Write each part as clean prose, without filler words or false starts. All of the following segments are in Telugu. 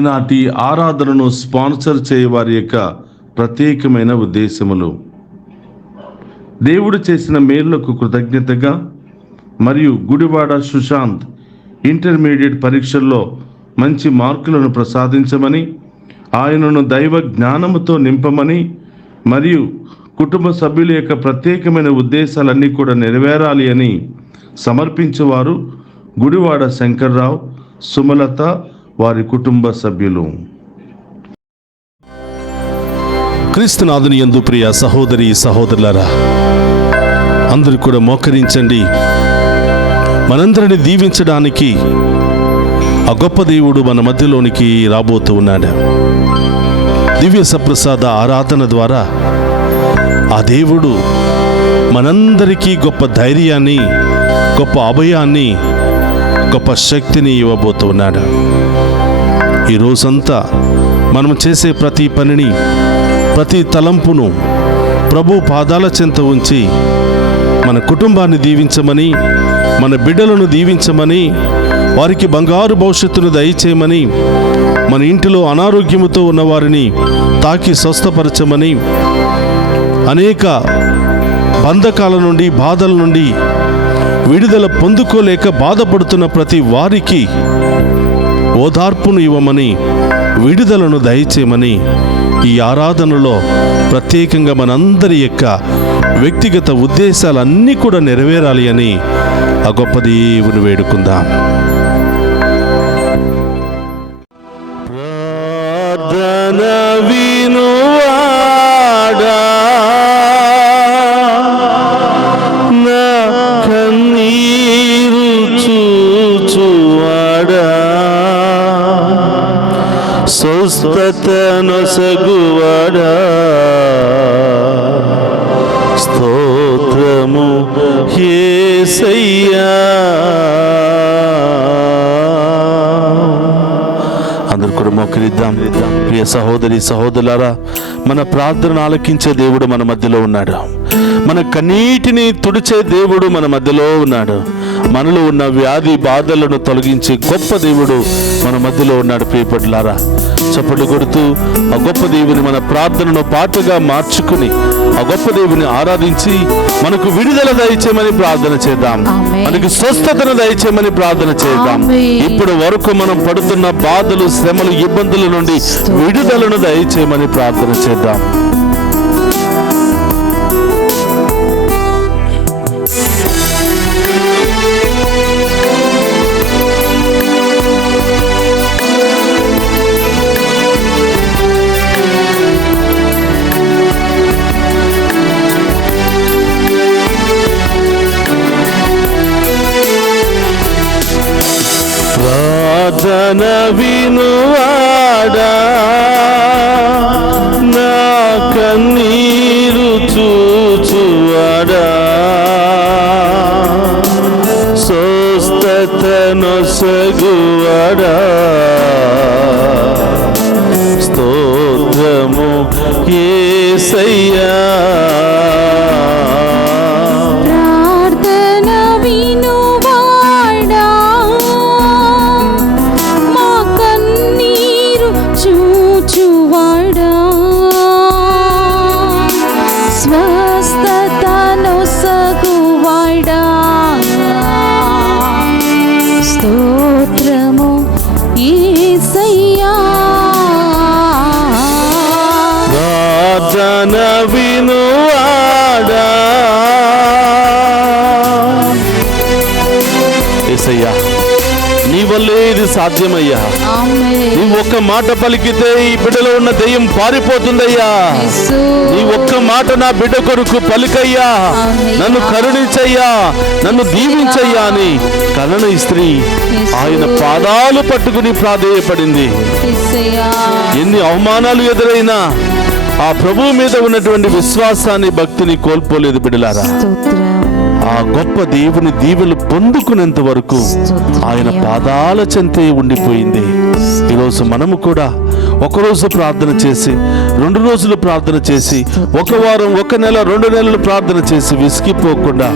ఈనాటి ఆరాధనను స్పాన్సర్ చేయవారి యొక్క ప్రత్యేకమైన ఉద్దేశములు: దేవుడు చేసిన మేలులకు కృతజ్ఞతగా మరియు గుడివాడ సుశాంత్ ఇంటర్మీడియట్ పరీక్షల్లో మంచి మార్కులను ప్రసాదించమని, ఆయనను దైవ జ్ఞానముతో నింపమని మరియు కుటుంబ సభ్యుల యొక్క ప్రత్యేకమైన ఉద్దేశాలన్నీ కూడా నెరవేరాలి అని సమర్పించేవారు గుడివాడ శంకర్రావు, సుమలత, వారి కుటుంబ సభ్యులు. క్రీస్తునాథుని యందు ప్రియ సహోదరి సహోదరులారా, అందరూ కూడా మోకరించండి. మనందరిని దీవించడానికి ఆ గొప్ప దేవుడు మన మధ్యలోనికి రాబోతూ ఉన్నాడు. దివ్య సప్రసాద ఆరాధన ద్వారా ఆ దేవుడు మనందరికీ గొప్ప ధైర్యాన్ని, గొప్ప అభయాన్ని, గొప్ప శక్తిని ఇవ్వబోతూ ఉన్నాడు. ఈ రోజంతా మనం చేసే ప్రతి పనిని, ప్రతి తలంపును ప్రభు పాదాల చెంత ఉంచి మన కుటుంబాన్ని దీవించమని, మన బిడ్డలను దీవించమని, వారికి బంగారు భవిష్యత్తును దయచేయమని, మన ఇంటిలో అనారోగ్యముతో ఉన్నవారిని తాకి స్వస్థపరచమని, అనేక బంధకాల నుండి, బాధల నుండి విడుదల పొందుకోలేక బాధపడుతున్న ప్రతి వారికి ఓదార్పును ఇవ్వమని, విడుదలను దయచేయమని ఈ ఆరాధనలో ప్రత్యేకంగా మనందరి యొక్క వ్యక్తిగత ఉద్దేశాలన్నీ కూడా నెరవేరాలి అని ఆ గొప్ప దేవుని వేడుకుందాం. ప్రార్థన వినువాడా, నా కన్నీరు చూచువాడా, స్వస్థతనొసగువాడా, స్తోత్రము యేసయ్యా. అందరూ కూడా మోకరిద్దాం. ప్రియ సహోదరి సహోదరులారా, మన ప్రార్థనను ఆలకించే దేవుడు మన మధ్యలో ఉన్నాడు. మన కన్నీటిని తుడిచే దేవుడు మన మధ్యలో ఉన్నాడు. మనలో ఉన్న వ్యాధి బాధలను తొలగించే గొప్ప దేవుడు మన మధ్యలో ఉన్నాడు. ప్రియపడ్లారా, చప్పట్లు కొడుతూ ఆ గొప్ప దేవుని మన ప్రార్థనను పాటగా మార్చుకుని ఆ గొప్ప దేవుని ఆరాధించి మనకు విడుదల దయచేయమని ప్రార్థన చేద్దాం. మనకు స్వస్థతను దయచేయమని ప్రార్థన చేద్దాం. ఇప్పుడు వరకు మనం పడుతున్న బాధలు, శ్రమలు, ఇబ్బందుల నుండి విడుదలను దయచేయమని ప్రార్థన చేద్దాం. ప్రార్థన వినువాడా, నా కన్నీరు చూచువాడా, స్వస్థతనొసగువాడా, స్తోత్రము యేసయ్యా. ప్రార్థన వినువాడా, యేసయ్యా, నీ వల్లే ఇది సాధ్యమయ్యా. నీ ఒక్క మాట పలికితే ఈ బిడ్డలో ఉన్న దెయ్యం పారిపోతుందయ్యా. నీ ఒక్క మాట నా బిడ్డ కొరకు పలికయ్యా, నన్ను కరుణించయ్యా, నన్ను దీవించయ్యా అని కలన స్త్రీ ఆయన పాదాలు పట్టుకుని ప్రాధేయపడింది. ఎన్ని అవమానాలు ఎదురైనా ఆ ప్రభువు మీద ఉన్నటువంటి విశ్వాసాన్ని, భక్తిని కోల్పోలేదు బిడ్డలారా. ఆ గొప్ప దేవుని దీవెలు పొందుకునేంత వరకు ఆయన పాదాల చెంతే ఉండిపోయింది. ఈరోజు మనము కూడా ఒకరోజు ప్రార్థన చేసి, 2 రోజులు ప్రార్థన చేసి, 1 వారం, 1 నెల, 2 నెలలు ప్రార్థన చేసి విసిగిపోకుండా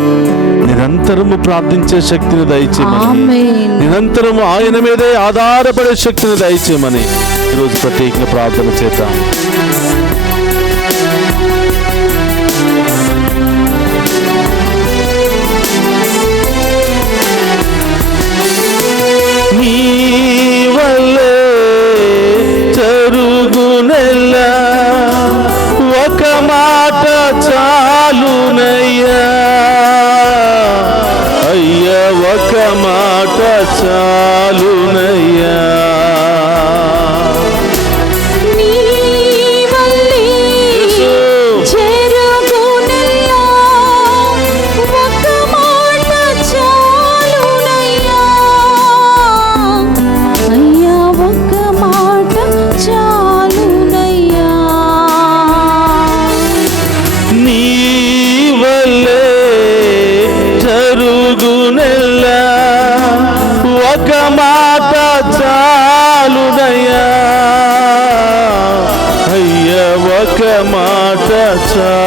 నిరంతరము ప్రార్థించే శక్తిని దయచేయమని, నిరంతరము ఆయన మీదే ఆధారపడే శక్తిని దయచేయమని ఈరోజు ప్రత్యేకంగా ప్రార్థన చేద్దాం. నీ వల్లే జరుగునెల్లా ఒక మాట చాలునయ్యా, అయ్యా ఒక మాట చాలునయ్యా.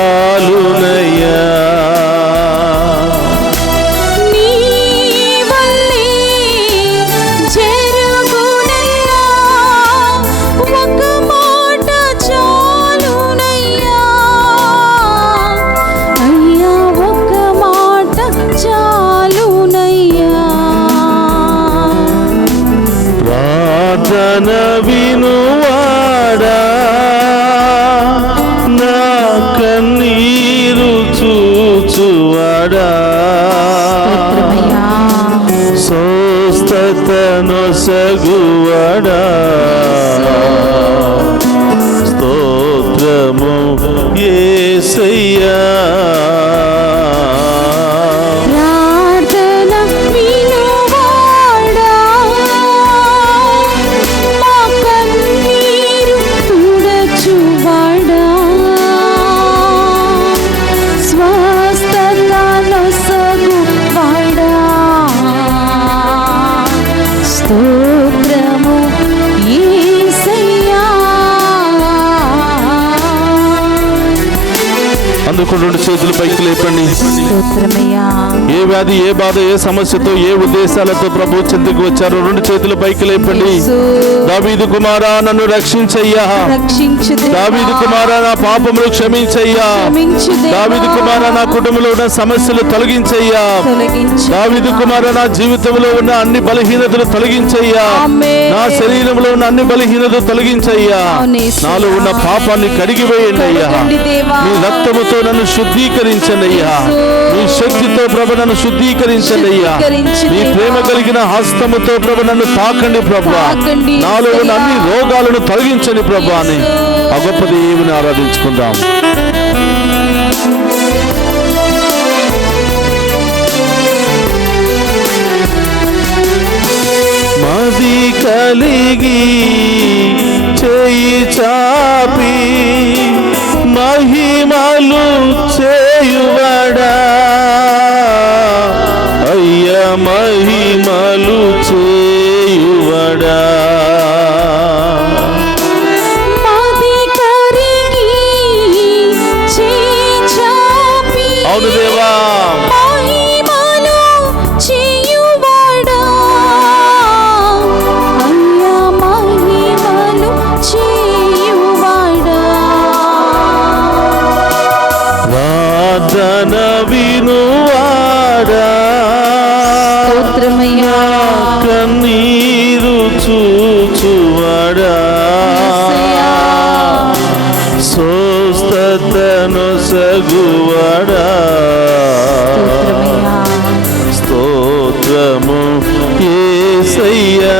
చాలునయ్యా నీ వల్లే జరుగునయ్యా ఒక మాట చాలునయ్యా, అయ్యా ఒక మాట చాలునయ్యా. ప్రార్థన వినువాడా, కన్నీరు చూచువాడా, స్వస్థతను సగువాడా, స్తోత్రము యేసయ్యా. అందుకు రెండు చేతులు పైకి లేపండి. ఏ వ్యాధి, ఏ బాధ, ఏ సమస్యతో, ఏ ఉద్దేశాలతో ప్రభు చెంతకు వచ్చారో రెండు చేతులు పైకి లేపండి. దావీదు కుమారా నన్ను రక్షించయ్యా, దావీదు కుమారా నా పాపములు క్షమించయ్యా, దావీదు కుమారా నా కుటుంబంలో ఉన్న సమస్యలు తొలగించయ్యా, దావీదు కుమారా నా జీవితంలో ఉన్న అన్ని బలహీనతలు తొలగించయ్యా, నా శరీరంలో ఉన్న అన్ని బలహీనతలు తొలగించయ్యా, నాలో ఉన్న పాపాన్ని కడిగివేయండి అయ్యా. నీ రక్తముతో నన్ను శుద్ధీకరించండి అయ్యా, నీ శక్తితో ప్రభు నన్ను శుద్ధీకరించండి అయ్యా, నీ ప్రేమ కలిగిన హస్తముతో ప్రభు నన్ను తాకండి ప్రభు, నాలో ఉన్న అన్ని రోగాలను తొలగించండి ప్రభు అని ఆ గొప్ప దేవుని ఆరాధించుకుందాం. మది కలిగి చేయి చాపి మహిమలు చేయువడా, అయ్యా మహిమలు చేయువడా. అవును దేవా, వినువాడా, కన్నీరు చూచువాడా, స్వస్థతను సగువాడా, స్తోత్రము యేసయ్యా.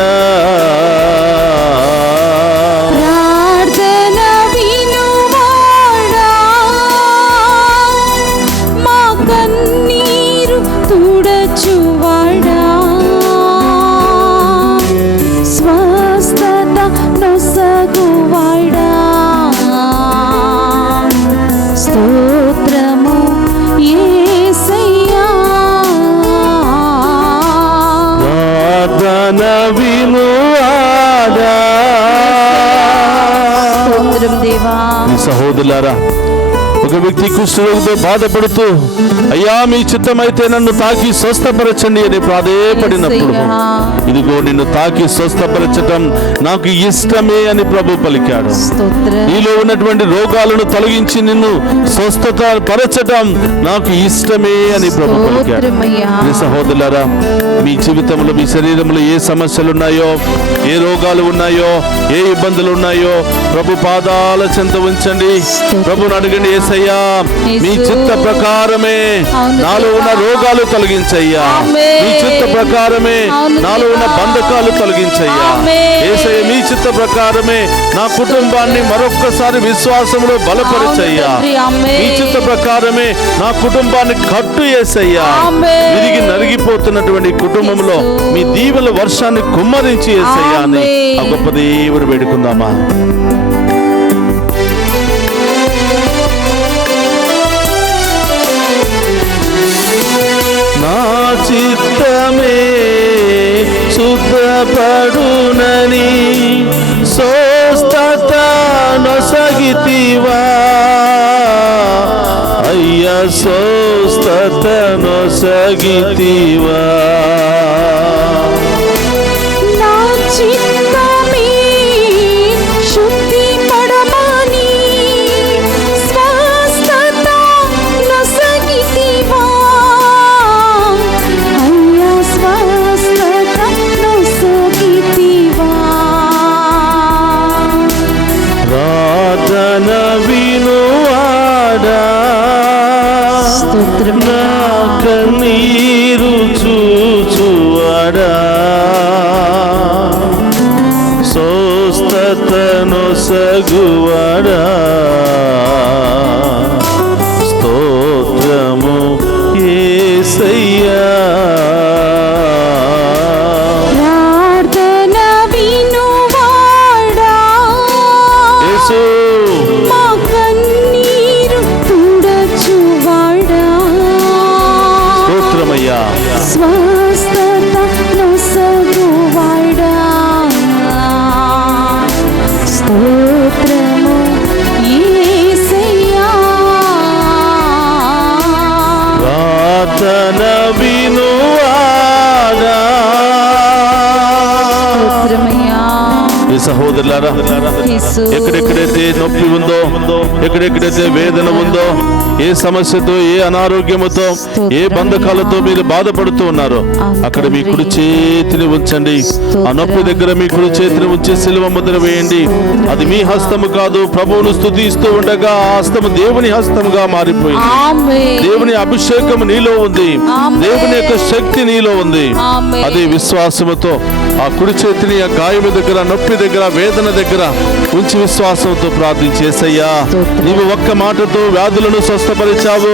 సహోదరులారా, ఒక వ్యక్తి కుష్ఠరోగితో బాధపడుతూ, అయ్యా మీ చిత్తమైతే నన్ను తాకి స్వస్థపరచండి అని ప్రాధేయపడినప్పుడు, ఇదిగో నిన్ను తాకి స్వస్థపరచటం నాకు ఇష్టమే అని ప్రభు పలికాడు. నీలో ఉన్నటువంటి రోగాలను తొలగించి నిన్ను స్వస్థత పరచటం నాకు ఇష్టమే అని ప్రభు పలికాడు. మీ సహోదరులారా, మీ జీవితంలో మీ శరీరంలో ఏ సమస్యలు ఉన్నాయో, ఏ రోగాలు ఉన్నాయో, ఏ ఇబ్బందులు ఉన్నాయో ప్రభు పాదాల చెంత ఉంచండి. ప్రభుని అడగండి, యేసయ్యా మీ చిత్త ప్రకారమే నాలో ఉన్న రోగాలు తొలగించయ్యా, మీ చిత్త ప్రకారమే నాలో ఉన్న బంధకాలు తొలగించయ్యా. యేసయ్య మీ చిత్త ప్రకారమే నా కుటుంబాన్ని మరొక్కసారి విశ్వాసంలో బలపరచయ్యా. మీ చిత్త ప్రకారమే నా కుటుంబాన్ని కట్టు యేసయ్యా. విరిగి నలిగిపోతున్నటువంటి కుటుంబంలో మీ దీవెల వర్షాన్ని కుమ్మరించి యేసయ్యా అని ఆ గొప్ప దేవుడు వేడుకుందామా. నా చిత్తమే శుద్ధపడునని స్వస్థత నొసగితివా అయ్యా, స్వస్థత నొసగితివా. నా చిత్తమే శుద్ధి పడమని స్వస్థత నొసగితివా అయ్యా, స్వస్థత నొసగితివా. ప్రార్థన వినువాడా, నా కన్నీరు చూచువాడా, స్వస్థతను సగువాడా, స్తోత్రము యేసయ్యా. ప్రార్థన వినువాడా, యేసు మా కన్నీరు తుడచువాడా, స్తోత్రమయ్యా. స్వస్థత నొసగువాడా, స్తోత్రము యేసయ్యా. ప్రార్థన వినువాడా. స్తోత్రమయ్యా. ఈ సహోదరులారా, యేసు. ఎక్కడెక్కడైతే నొప్పి ఉందో, ఎక్కడెక్కడైతే వేదన ఉందో, ఏ సమస్యతో, ఏ అనారోగ్యముతో, ఏ బంధకాలతో మీరు బాధపడుతూ ఉన్నారో అక్కడ మీ కుడి చేతిని ఉంచండి. ఆ నొప్పి దగ్గర మీ కుడి చేతిని ఉంచి సిలువ ముద్ర వేయండి. అది మీ హస్తము కాదు. ప్రభువును స్తుతిస్తూ ఉండగా ఆ హస్తము దేవుని హస్తముగా మారిపోయింది. ఆమేన్. దేవుని అభిషేకం నీలో ఉంది, ఆమేన్. దేవుని యొక్క శక్తి నీలో ఉంది. ఆమేన్. అదే విశ్వాసముతో ఆ కుడి చేతిని ఆ గాయము దగ్గర, నొప్పి దగ్గర, వేదన దగ్గర ఉంచి విశ్వాసంతో ప్రార్థించేసయ్యా. నీవు ఒక్క మాటతో వ్యాధులను స్వస్థపరిచావు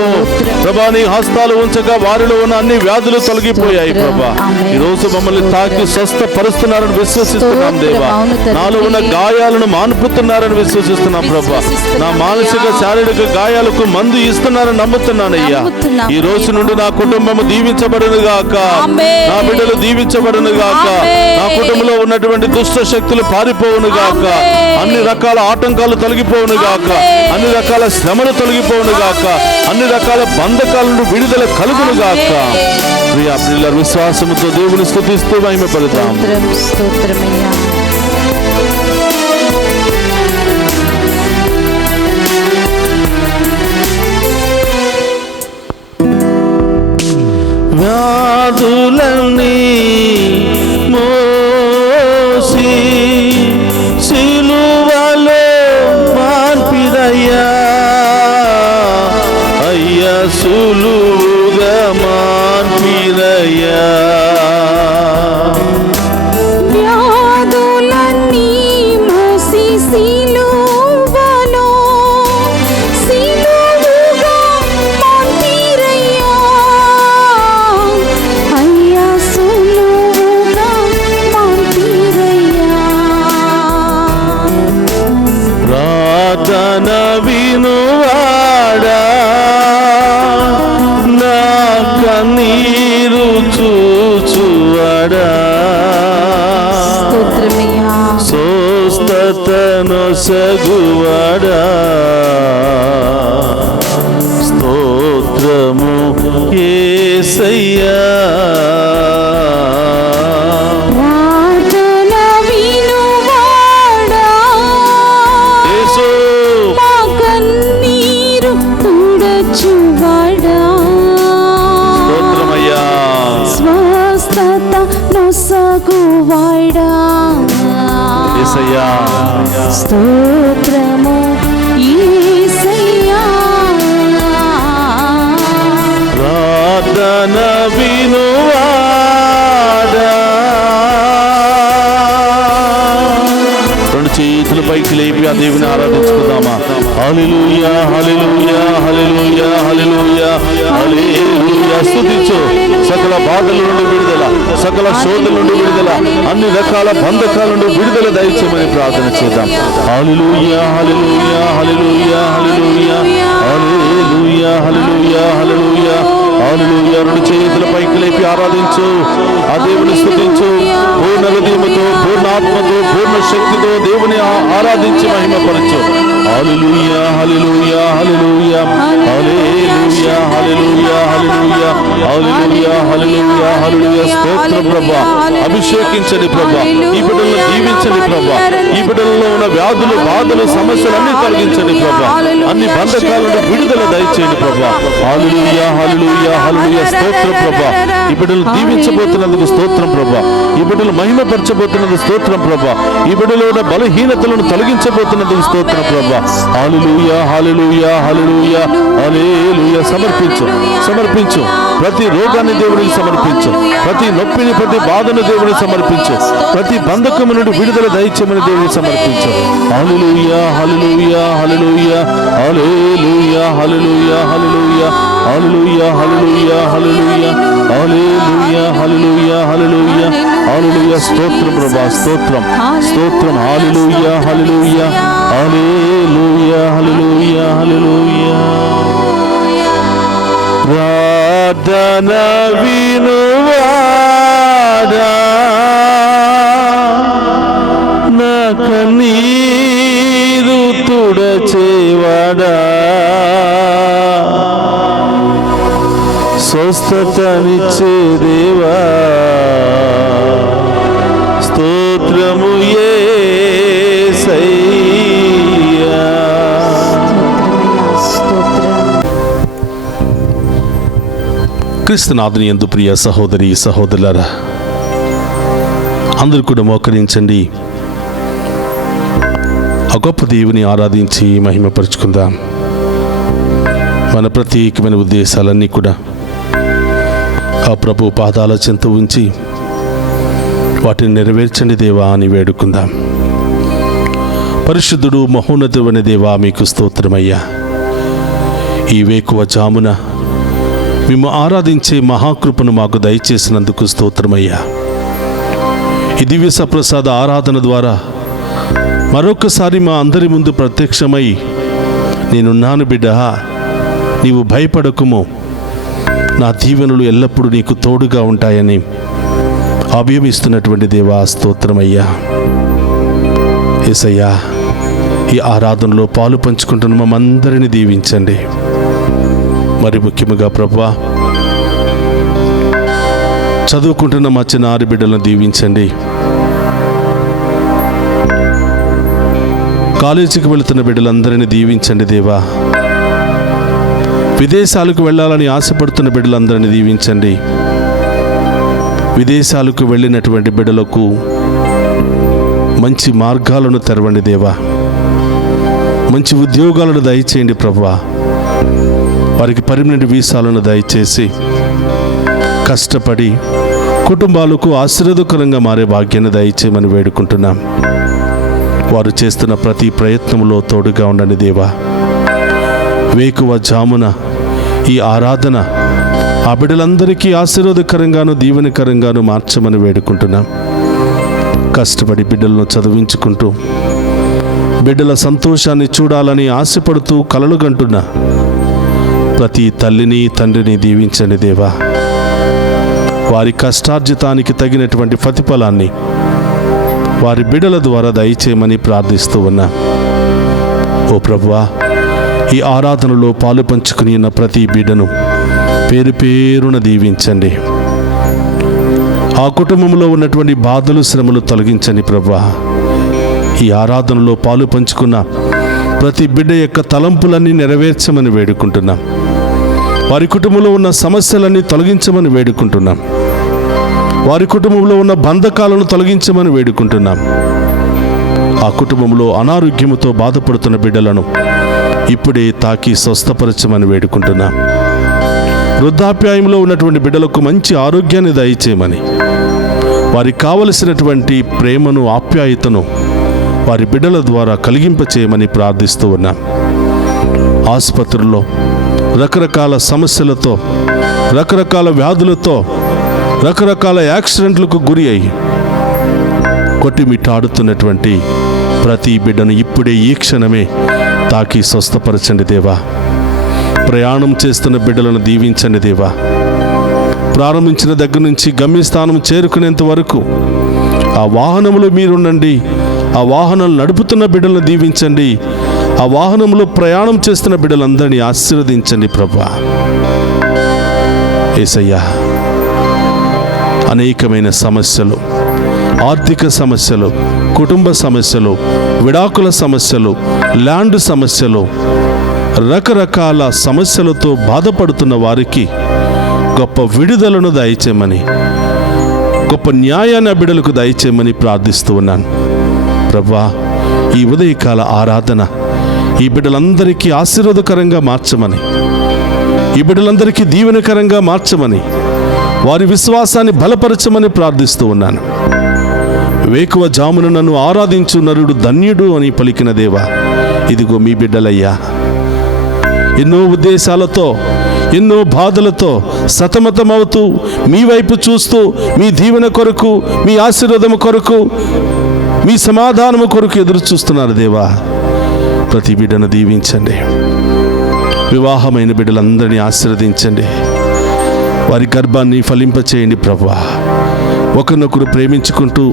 ప్రభా. నీ హస్తాలు ఉంచగా వారిలో ఉన్న అన్ని వ్యాధులు తొలగిపోయాయి ప్రభా. ఈ రోజు మమ్మల్ని తాకి స్వస్థపరుస్తున్నారని విశ్వసిస్తున్నాం దేవా. నాలో ఉన్న గాయాలను మాన్పుతున్నారని విశ్వసిస్తున్నాం ప్రభా. నా మానసిక శారీరక గాయాలకు మందు ఇస్తున్నారని నమ్ముతున్నానయ్యా. ఈ రోజు నుండి నా కుటుంబము దీవించబడును గాక, నా బిడ్డలు దీవించబడును గాక, నా కుటుంబంలో ఉన్నటువంటి దుష్ట శక్తులు పారిపోవును గాక, అన్ని రకాల ఆటంకాలు తొలగిపోవును గాక, అన్ని రకాల శ్రమలు తొలగిపోవును గాక, అన్ని రకాల బంధకాల నుండి విడుదల కలుగును గాక. ప్రియా ప్రియులారా, విశ్వాసముతో దేవుని స్తుతిస్తూ మహిమపడతాం. స్తోత్రమయ్యా. వ్యాధులన్నీ మోసి సిలువలో మార్పిదయ్యా అయ్యా, సులువుగా మార్పిదయ్యా. వ్యాధులన్నీ మోసి సిలువలో సిలువుగా మార్పిరయ్యా అయ్యా, సులువుగా మార్పిరయ్యా. ప్రార్థన వినువాడా, నా కన్నీరు చూచువాడా, స్తోత్రమయ్యా. స్వస్థతను సగువాడా. స్తోత్రము యేసయ్యా. ప్రార్థన వినువాడా, రెండు చేతుల పైకి లేపి ఆ దేవుని ఆరాధించుకుందామా. హల్లెలూయా హల్లెలూయా హల్లెలూయా హల్లెలూయా హల్లెలూయా. స్తుతించు. సకల బాధల నుండి విడుదల, సకల శోధల నుండి విడుదల, అన్ని రకాల బంధకాల నుండి విడుదల దయచేయమని ప్రార్థన చేద్దాం. హల్లెలూయా హల్లెలూయా హల్లెలూయా హల్లెలూయా హల్లెలూయా హల్లెలూయా హల్లెలూయా హల్లెలూయా. రెండు చేతుల పైకి లేపి ఆరాధించు, ఆ దేవుని స్తుతించు. పూర్ణ హృదయముతో, పూర్ణ ఆత్మతో, పూర్ణ శక్తితో దేవుని ఆరాధించి మహిమపరచు. హల్లెలూయా హల్లెలూయా హల్లెలూయా హల్లెలూయా హల్లెలూయా హల్లెలూయా హల్లెలూయా హల్లెలూయా హల్లెలూయా. స్తోత్రం ప్రభువా. అభిషేకించండి ప్రభువా, ఈ బిడ్డలను దీవించండి ప్రభువా. ఈ బిడ్డలలో ఉన్న వ్యాధులు, బాధలు, సమస్యలు అన్ని తొలగించండి ప్రభువా. అన్ని బంధకాలను విడుదల దయచేయండి ప్రభువా. హల్లెలూయా హల్లెలూయా హల్లెలూయా. స్తోత్రం ప్రభువా. ఈ బిడ్డలు దీవించబోతున్నందుకు స్తోత్రం ప్రభువా. ఈ బిడ్డలు మహిమపరచబోతున్నందుకు స్తోత్రం ప్రభువా. ఈ బిడ్డలో ఉన్న బలహీనతలను తొలగించబోతున్నందుకు స్తోత్రం ప్రభువా. హల్లెలూయా హల్లెలూయా హల్లెలూయా హల్లెలూయా. సమర్పించు, సమర్పించు. ప్రతి రోగాన్ని దేవునికి సమర్పించు, ప్రతి నొప్పిని, ప్రతి బాధను దేవునికి సమర్పించు, ప్రతి బంధకము నుండి విడుదల దయచేయమని దేవునికి సమర్పించు. హల్లెలూయా హల్లెలూయా హల్లెలూయా హల్లెలూయా హల్లెలూయా హల్లెలూయా హల్లెలూయా హల్లెలూయా హల్లెలూయా హల్లెలూయా హల్లెలూయా హల్లెలూయా హల్లెలూయా. స్తోత్రం ప్రభువా, స్తోత్రం స్తోత్రం. హల్లెలూయా హల్లెలూయా హల్లెలూయా హల్లెలూయా హల్లెలూయా. ప్రార్థన వినువాడా, నా కన్నీరు తుడచేవాడా, స్వస్థతనిచ్చే దేవా, స్తోత్రము యేసయ్యా. క్రీస్తునాథుని యందు ప్రియ సహోదరి సహోదరులారా, అందరూ కూడా మోకరించండి. ఆ గొప్ప దేవుని ఆరాధించి మహిమపరుచుకుందాం. మన ప్రత్యేకమైన ఉద్దేశాలన్నీ కూడా ఆ ప్రభు పాదాల చెంత ఉంచి వాటిని నెరవేర్చండి దేవా అని వేడుకుందాం. పరిశుద్ధుడు మహోన్నతుడు అనే దేవా, మీకు స్తోత్రమయ్యా. ఈ వేకువ జామున మేము ఆరాధించే మహాకృపను మాకు దయచేసినందుకు స్తోత్రమయ్యా. ఈ దివ్య సప్రసాద ఆరాధన ద్వారా మరొకసారి మా అందరి ముందు ప్రత్యక్షమై, నేనున్నాను బిడ్డ, నీవు భయపడకుము, నా దీవెనలు ఎల్లప్పుడూ నీకు తోడుగా ఉంటాయని అభయమిస్తున్నటువంటి దేవా, స్తోత్రమయ్యా. యేసయ్యా, ఈ ఆరాధనలో పాలు పంచుకుంటున్న మమ్మందరిని దీవించండి. మరి ముఖ్యముగా ప్రభువా, చదువుకుంటున్న మా చిన్నారి బిడ్డలను దీవించండి. కాలేజీకి వెళుతున్న బిడ్డలందరినీ దీవించండి దేవా. విదేశాలకు వెళ్ళాలని ఆశపడుతున్న బిడ్డలందరినీ దీవించండి. విదేశాలకు వెళ్ళినటువంటి బిడ్డలకు మంచి మార్గాలను తెరవండి దేవా. మంచి ఉద్యోగాలను దయచేయండి ప్రభువా. వారికి పర్మనెంట్ వీసాలను దయచేసి కష్టపడి కుటుంబాలకు ఆశీర్వాదకరంగా మారే భాగ్యాన్ని దయచేయమని వేడుకుంటున్నాం. వారు చేస్తున్న ప్రతి ప్రయత్నంలో తోడుగా ఉండండి దేవా. వేకువ జామున ఈ ఆరాధన ఆ బిడ్డలందరికీ ఆశీర్వాదకరంగాను దీవెనకరంగాను మార్చమని వేడుకుంటున్నాం. కష్టపడి బిడ్డలను చదివించుకుంటూ బిడ్డల సంతోషాన్ని చూడాలని ఆశపడుతూ కలలు గంటున్న ప్రతి తల్లిని తండ్రిని దీవించండి దేవా. వారి కష్టార్జితానికి తగినటువంటి ప్రతిఫలాన్ని వారి బిడ్డల ద్వారా దయచేయమని ప్రార్థిస్తూ ఉన్నా. ఓ ప్రభువా, ఈ ఆరాధనలో పాలు పంచుకుని ఉన్న ప్రతి బిడ్డను పేరు పేరున దీవించండి. ఆ కుటుంబంలో ఉన్నటువంటి బాధలు శ్రమలు తొలగించండి ప్రభువా. ఈ ఆరాధనలో పాలు పంచుకున్న ప్రతి బిడ్డ యొక్క తలంపులన్నీ నెరవేర్చమని వేడుకుంటున్నాం. వారి కుటుంబంలో ఉన్న సమస్యలన్నీ తొలగించమని వేడుకుంటున్నాం. వారి కుటుంబంలో ఉన్న బంధకాలను తొలగించమని వేడుకుంటున్నాం. ఆ కుటుంబంలో అనారోగ్యముతో బాధపడుతున్న బిడ్డలను ఇప్పుడే తాకి స్వస్థపరచమని వేడుకుంటున్నాం. వృద్ధాప్యాయంలో ఉన్నటువంటి బిడ్డలకు మంచి ఆరోగ్యాన్ని దయచేయమని, వారికి కావలసినటువంటి ప్రేమను ఆప్యాయతను వారి బిడ్డల ద్వారా కలిగింపచేయమని ప్రార్థిస్తూ ఉన్నాం. ఆసుపత్రుల్లో రకరకాల సమస్యలతో, రకరకాల వ్యాధులతో, రకరకాల యాక్సిడెంట్లకు గురి అయ్యి కొట్టిమిట్టాడుతున్నటువంటి ప్రతి బిడ్డను ఇప్పుడే ఈ క్షణమే తాకి స్వస్థపరచండి దేవా. ప్రయాణం చేస్తున్న బిడ్డలను దీవించండి దేవా. ప్రారంభించిన దగ్గర నుంచి గమ్యస్థానం చేరుకునేంత వరకు ఆ వాహనంలో మీరుండండి. ఆ వాహనాలు నడుపుతున్న బిడ్డలను దీవించండి. ఆ వాహనంలో ప్రయాణం చేస్తున్న బిడ్డలందరినీ ఆశీర్వదించండి ప్రభువా. యేసయ్యా, అనేకమైన సమస్యలు, ఆర్థిక సమస్యలు, కుటుంబ సమస్యలు, విడాకుల సమస్యలు, ల్యాండ్ సమస్యలు, రకరకాల సమస్యలతో బాధపడుతున్న వారికి గొప్ప విడుదలను దయచేయమని, గొప్ప న్యాయాన్ని బిడ్డలకు దయచేయమని ప్రార్థిస్తూ ఉన్నాను ప్రభువా. ఈ ఉదయకాల ఆరాధన ఈ బిడ్డలందరికీ ఆశీర్వాదకరంగా మార్చమని, ఈ బిడ్డలందరికీ దీవెనకరంగా మార్చమని, వారి విశ్వాసాన్ని బలపరచమని ప్రార్థిస్తూ ఉన్నాను. వేకువ జామున నన్ను ఆరాధించు నరుడు ధన్యుడు అని పలికిన దేవా, ఇదిగో మీ బిడ్డలయ్యా. ఎన్నో ఉద్దేశాలతో, ఎన్నో బాధలతో సతమతమవుతూ మీ వైపు చూస్తూ మీ దీవెన కొరకు, మీ ఆశీర్వాదము కొరకు, మీ సమాధానము కొరకు ఎదురు చూస్తున్నారు దేవా. ప్రతి బిడ్డను దీవించండి. వివాహమైన బిడ్డలందరినీ ఆశీర్వదించండి. వారి గర్భాన్ని ఫలింపచేయండి ప్రభువా. ఒకరినొకరు ప్రేమించుకుంటూ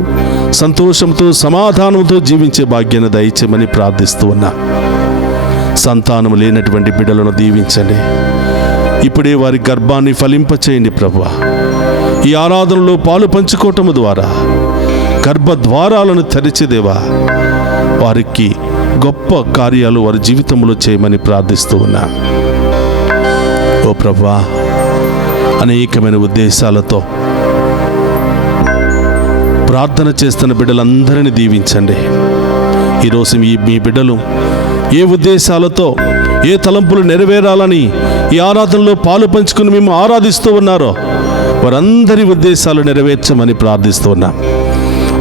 సంతోషంతో, సమాధానంతో జీవించే భాగ్యాన్ని దయచేయమని ప్రార్థిస్తూ ఉన్నా. సంతానం లేనటువంటి బిడ్డలను దీవించండి. ఇప్పుడే వారి గర్భాన్ని ఫలింపచేయండి ప్రభువా. ఈ ఆరాధనలో పాలు పంచుకోవటము ద్వారా గర్భద్వారాలను తెరిచేదేవా, వారికి గొప్ప కార్యాలు వారి జీవితంలో చేయమని ప్రార్థిస్తూ ఉన్నా. ఓ ప్రభువా, అనేకమైన ఉద్దేశాలతో ప్రార్థన చేస్తున్న బిడ్డలందరినీ దీవించండి. ఈరోజు మీ బిడ్డలు ఏ ఉద్దేశాలతో, ఏ తలంపులు నెరవేరాలని ఈ ఆరాధనలో పాలు పంచుకుని మేము ఆరాధిస్తూ ఉన్నారో వారందరి ఉద్దేశాలు నెరవేర్చమని ప్రార్థిస్తూ ఉన్నాం.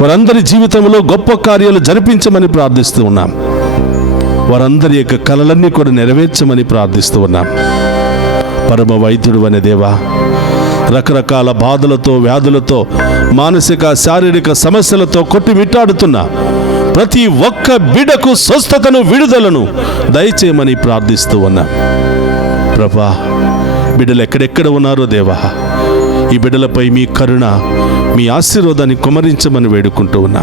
వారందరి జీవితంలో గొప్ప కార్యాలు జరిపించమని ప్రార్థిస్తూ ఉన్నాం. వారందరి యొక్క కలలన్నీ కూడా నెరవేర్చమని ప్రార్థిస్తూ ఉన్నాం. పరమ వైద్యుడు అనే దేవా, రకరకాల బాధలతో, వ్యాధులతో, మానసిక శారీరక సమస్యలతో కొట్టిమిట్టాడుతున్న ప్రతి ఒక్క బిడ్డకు స్వస్థతను, విడుదలను దయచేయమని ప్రార్థిస్తూ ఉన్నా. ప్రభా, బిడ్డలు ఎక్కడెక్కడ ఉన్నారో దేవా, ఈ బిడ్డలపై మీ కరుణ, మీ ఆశీర్వాదాన్ని కుమరించమని వేడుకుంటూ ఉన్నా.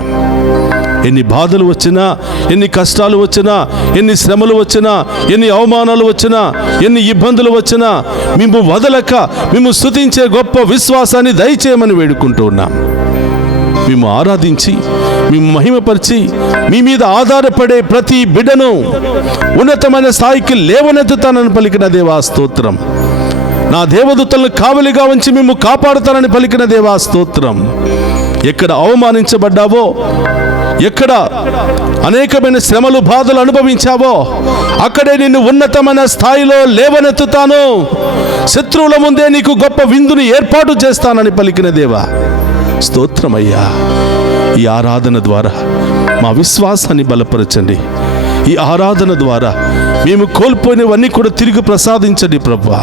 ఎన్ని బాధలు వచ్చినా, ఎన్ని కష్టాలు వచ్చినా, ఎన్ని శ్రమలు వచ్చినా, ఎన్ని అవమానాలు వచ్చినా, ఎన్ని ఇబ్బందులు వచ్చినా మేము వదలక మేము స్తుతించే గొప్ప విశ్వాసాన్ని దయచేయమని వేడుకుంటూ ఉన్నాం. మేము ఆరాధించి, మేము మహిమపరిచి, మీ మీద ఆధారపడే ప్రతి బిడ్డను ఉన్నతమైన స్థాయికి లేవనెత్తుతానని పలికిన దేవా స్తోత్రం. నా దేవదూతలను కావలిగా ఉంచి మేము కాపాడుతానని పలికిన దేవా స్తోత్రం. ఎక్కడ అవమానించబడ్డావో, ఎక్కడ అనేకమైన శ్రమలు, బాధలు అనుభవించావో అక్కడే నిన్ను ఉన్నతమైన స్థాయిలో లేవనెత్తుతాను. శత్రువుల ముందే నీకు గొప్ప విందుని ఏర్పాటు చేస్తానని పలికిన దేవా స్తోత్రమయ్యా. ఈ ఆరాధన ద్వారా మా విశ్వాసాన్ని బలపరచండి. ఈ ఆరాధన ద్వారా మేము కోల్పోయినవన్నీ కూడా తిరిగి ప్రసాదించండి ప్రభువా.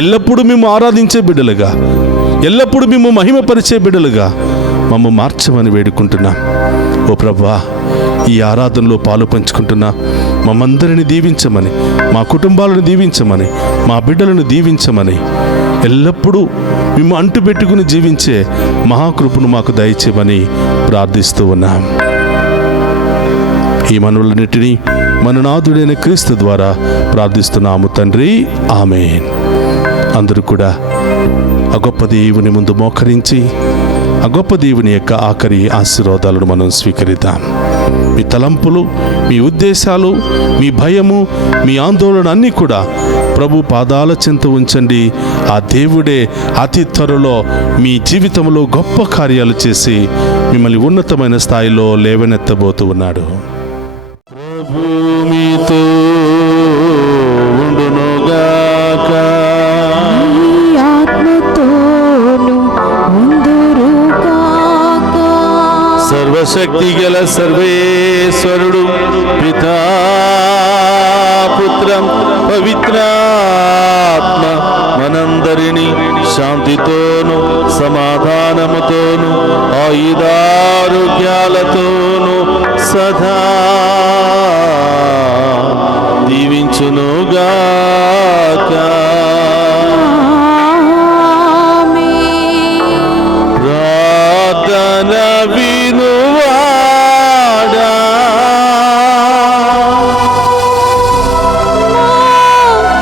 ఎల్లప్పుడూ మేము ఆరాధించే బిడ్డలుగా, ఎల్లప్పుడూ మేము మహిమపరిచే బిడ్డలుగా మమ్మ మార్చమని వేడుకుంటున్నాం. ఓ ప్రభువా, ఈ ఆరాధనలో పాలు పంచుకుంటున్నా మమ్మందరిని దీవించమని, మా కుటుంబాలను దీవించమని, మా బిడ్డలను దీవించమని, ఎల్లప్పుడూ మేము అంటుపెట్టుకుని జీవించే మహాకృపను మాకు దయచేయమని ప్రార్థిస్తూ ఉన్నాం. ఈ మనవులన్నిటినీ మన నాథుడైన క్రీస్తు ద్వారా ప్రార్థిస్తున్నాము తండ్రి, ఆమేన్. అందరూ కూడా ఆ గొప్ప దేవుని ముందు మోకరించి ఆ గొప్ప దేవుని యొక్క ఆఖరి ఆశీర్వాదాలను మనం స్వీకరిద్దాం. మీ తలంపులు, మీ ఉద్దేశాలు, మీ భయము, మీ ఆందోళన అన్నీ కూడా ప్రభు పాదాల చెంత ఉంచండి. ఆ దేవుడే అతి త్వరలో మీ జీవితంలో గొప్ప కార్యాలు చేసి మిమ్మల్ని ఉన్నతమైన స్థాయిలో లేవనెత్తబోతూ ఉన్నాడు. ప్రభు మీతో ఉండునుగాక. నీ ఆత్మతోను ఉందురుగాక. సర్వశక్తి గల సర్వేశ్వరుడు పితా పుత్రం పవిత్రాత్మ మనందరినీ శాంతితోను సమాధానముతోను ఆయుధారోగ్యాలతోను సదా దీవించునుగాక. ప్రార్థన వినువాడా,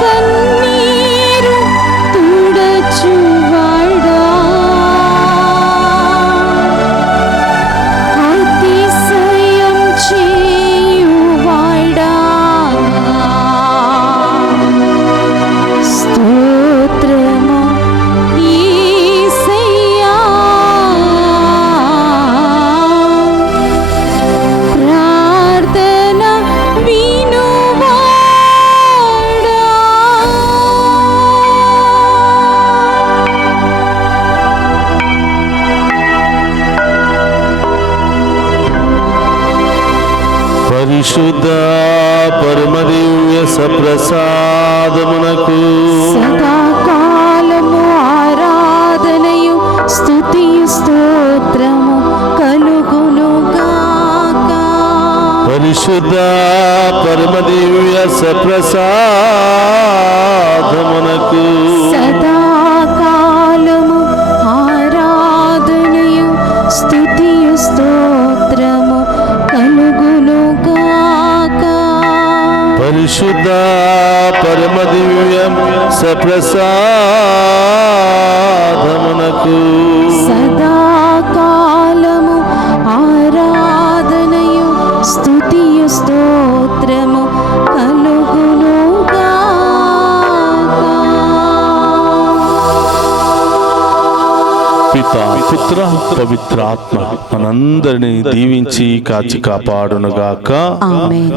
కన్నీరు తుడచువాడా, అతిశయం చేయువాడా, స్తోత్రము యేసయ్యా. ప్రార్థన వినువాడా. పరిశుద్ధ పరమదివ్య సప్రసాదమునకు సదాకాలము ఆరాధనయు స్తుతియు స్తోత్రము కలుగునుగాక. పరిశుద్ధ పరమదివ్య సప్రసాదమునకు సదాకాలము ఆరాధనయు స్తుతియు స్తోత్రము కలుగునుగాక. పరిశుద్ధ పరమదివ్య సప్రసాదమునకు సదాకాలము ఆరాధనయు స్తుతియు స్తోత్రము కలుగునుగాక. పితా పుత్ర పవిత్రాత్మ మనందరినీ దీవించి కాచి కాపాడునుగాక. ఆమేన్.